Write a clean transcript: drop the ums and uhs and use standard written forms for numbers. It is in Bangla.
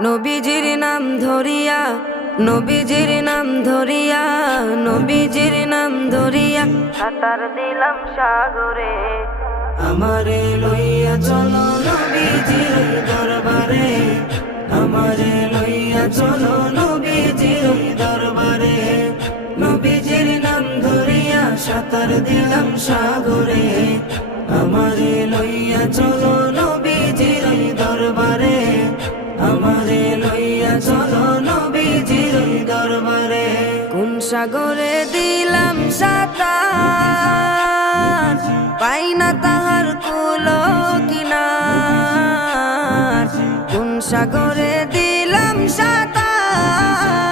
নবীজির নাম ধরিয়া, নবীজির নাম ধরিয়া, নবীজির নাম ধরিয়া সাঁতার দিলাম সাগরে। আমারে লইয়া চলো নবীজির দরবারে, আমারে লইয়া চলো নবীজির দরবারে। নবীজির নাম ধরিয়া সাঁতার দিলাম সাগরে। আমারে লইয়া চলো নবীজির দরবারে, আমারে লইয়া চলো নবীজির দরবারে। কোন সাগরে দিলাম সাঁতার, পাই না তাহার কুলো কিনার। কোন সাগরে দিলাম সাঁতার,